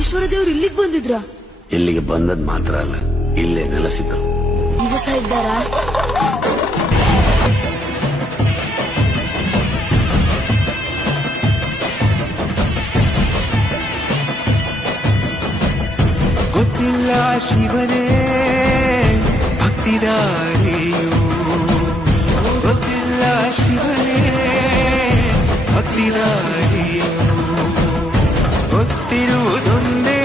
ಈಶ್ವರ ದೇವ್ರು ಇಲ್ಲಿಗೆ ಬಂದಿದ್ರ? ಇಲ್ಲಿಗೆ ಬಂದದ್ ಮಾತ್ರ ಅಲ್ಲ, ಇಲ್ಲೇ ನೆಲೆಸಿದ್ರು. ದಿವಸ ಇದ್ದಾರಾ? ಗೊತ್ತಿಲ್ಲ ಶಿವನೇ ಭಕ್ತಿದಾರಿಯು, ಗೊತ್ತಿಲ್ಲ ಶಿವನೇ ಭಕ್ತಿದಾರಿಯು, ಗೊತ್ತಿರುವುದೊಂದೇ